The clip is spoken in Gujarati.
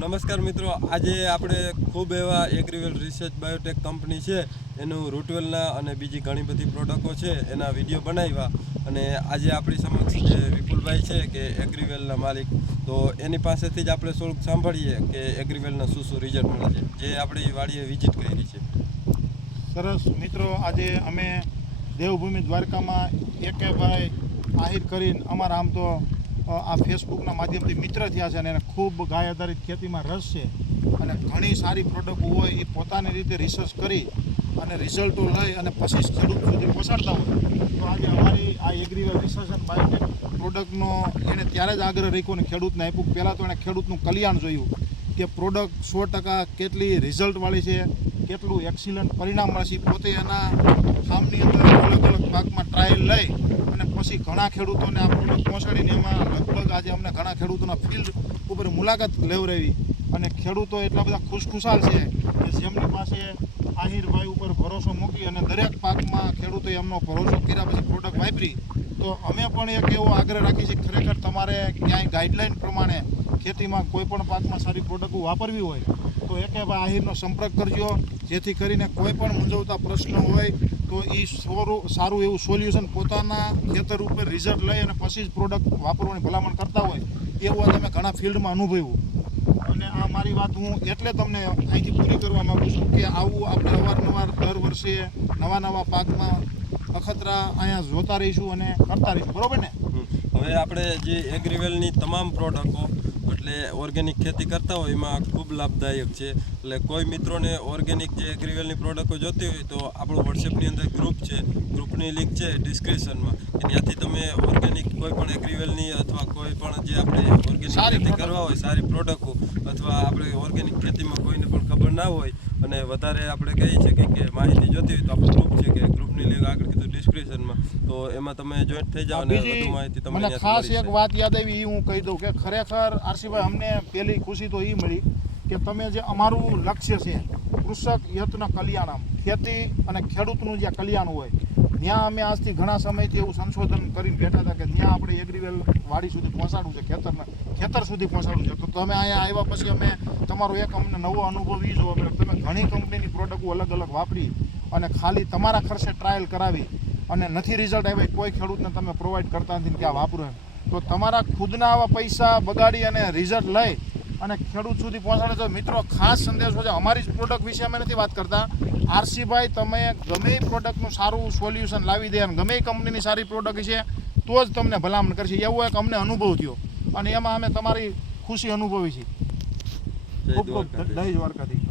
નમસ્કાર મિત્રો, આજે આપણે ખૂબ એવા એગ્રીવેલ રિસર્ચ બાયોટેક કંપની છે, એનું રૂટવેલના અને બીજી ઘણી બધી પ્રોડક્ટો છે, એના વીડિયો બનાવ્યા. અને આજે આપણી સમક્ષ જે વિપુલભાઈ છે કે એગ્રીવેલના માલિક, તો એની પાસેથી જ આપણે થોડુંક સાંભળીએ કે એગ્રીવેલના શું શું રિઝલ્ટ મળે છે. જે આપણી વાડીએ વિઝિટ કરી છે. સરસ. મિત્રો, આજે અમે દેવભૂમિ દ્વારકામાં એકેભાઈ આહિર કરીને અમારા આમ તો આ ફેસબુકના માધ્યમથી મિત્ર થયા છે અને એને ખૂબ ગાય આધારિત ખેતીમાં રસ છે. અને ઘણી સારી પ્રોડક્ટ હોય એ પોતાની રીતે રિસર્ચ કરી અને રિઝલ્ટો લઈ અને પછી ખેડૂત સુધી પહોંચાડતા હોય. તો આજે અમારી આ એગ્રીવેલ રિસર્ચ અને બાયોટેક પ્રોડક્ટનો એણે ત્યારે જ આગ્રહ રાખ્યો અને ખેડૂતને આપ્યું. પહેલાં તો એણે ખેડૂતનું કલ્યાણ જોયું કે પ્રોડક્ટ સો ટકા કેટલી રિઝલ્ટવાળી છે, કેટલું એક્સિલન્ટ પરિણામ મળશે. પોતે એના ફાર્મની અંદર અલગ અલગ પાકમાં ટ્રાયલ લઈ પછી ઘણા ખેડૂતોને આ પહોંચાડીને એમાં લગભગ આજે અમને ઘણા ખેડૂતોના ફિલ્ડ ઉપર મુલાકાત લેવડાવી અને ખેડૂતો એટલા બધા ખુશખુશાલ છે કે જેમની પાસે આહિરભાઈ ઉપર ભરોસો મૂકી અને દરેક પાકમાં ખેડૂતોએ એમનો ભરોસો કર્યા પછી પ્રોડક્ટ વાપરી, તો અમે પણ એક એવો આગ્રહ રાખીએ છીએ ખરેખર તમારે ક્યાંય ગાઈડલાઇન પ્રમાણે ખેતીમાં કોઈ પણ પાકમાં સારી પ્રોડક્ટ વાપરવી હોય તો એક એવા આહિરનો સંપર્ક કરજો, જેથી કરીને કોઈ પણ મૂંઝવતા પ્રશ્ન હોય તો એ સારું એવું સોલ્યુશન પોતાના ખેતર ઉપર રિઝલ્ટ લઈ અને પછી જ પ્રોડક્ટ વાપરવાની ભલામણ કરતા હોય, એવું તમે ઘણા ફિલ્ડમાં અનુભવ્યું. અને આ મારી વાત હું એટલે તમને અહીંથી પૂરી કરવા માગું છું કે આવું આપણે અવારનવાર દર વર્ષે નવા નવા પાકમાં અખતરા અહીંયા જોતા રહીશું અને કરતા રહીશું. બરાબર ને? હવે આપણે જે એગ્રીવેલની તમામ પ્રોડક્ટો એટલે ઓર્ગેનિક ખેતી કરતા હોય એમાં ખૂબ લાભદાયક છે. એટલે કોઈ મિત્રોને ઓર્ગેનિક જે એગ્રીવેલની પ્રોડક્ટો જોતી હોય તો આપણું વોટ્સએપની અંદર ગ્રુપ છે. ગ્રુપની લિંક છે ડિસ્ક્રિપ્શનમાં ત્યાંથી તમે ઓર્ગેનિક કોઈ પણ એગ્રીવેલની અથવા કોઈ પણ જે આપણે ઓર્ગેનિક ખેતી કરવા હોય સારી પ્રોડક્ટો અથવા આપણે ઓર્ગેનિક ખેતીમાં કોઈને પણ ખબર ના હોય અને વધારે આપણે કહીએ છીએ કે માહિતી જોતી હોય તો આપણું ગ્રુપ છે કે ગ્રુપની લિંક આગળ કીધું ડિસ્ક્રિપ્શનમાં તો એમાં તમે જોઈન્ટ થઈ જાઓ અને વધુ માહિતી તમને ખાસ એક વાત યાદ આવી એ હું કહી દઉં કે ખરેખર આરસીભાઈ અમને પહેલી ખુશી તો એ મળી કે તમે જે અમારું લક્ષ્ય છે કૃષક યત્ન કલ્યાણમ ખેતી અને ખેડૂતનું જે કલ્યાણ હોય ત્યાં અમે આજથી ઘણા સમયથી એવું સંશોધન કરીને બેઠા હતા કે ત્યાં આપણે એગ્રીવેલ વાડી સુધી પહોંચાડવું છે, ખેતરને, ખેતર સુધી પહોંચાડવું છે. તો તમે અહીંયા આવ્યા પછી અમે તમારો એક અમને નવો અનુભવ એ જોવો કે તમે ઘણી કંપનીની પ્રોડક્ટો અલગ અલગ વાપરી અને ખાલી તમારા ખર્ચે ટ્રાયલ કરાવી અને નથી રિઝલ્ટ આવ્યા કોઈ ખેડૂતને તમે પ્રોવાઈડ કરતા નથી કે આ વાપરો તો તમારા ખુદના આવા પૈસા બગાડી અને રિઝલ્ટ લઈ અને ખેડૂત સુધી પહોંચાડે તો મિત્રો ખાસ સંદેશો છે. અમારી જ પ્રોડક્ટ વિશે અમે નથી વાત કરતા. આરસીભાઈ તમે ગમે પ્રોડક્ટનું સારું સોલ્યુશન લાવી દે અને ગમે કંપનીની સારી પ્રોડક્ટ છે તો જ તમને ભલામણ કરશે. એવો એક અમને અનુભવ થયો. અને એમાં અમે તમારી ખુશી અનુભવી છે ખૂબ ખૂબ. જય દ્વારકાધીશ.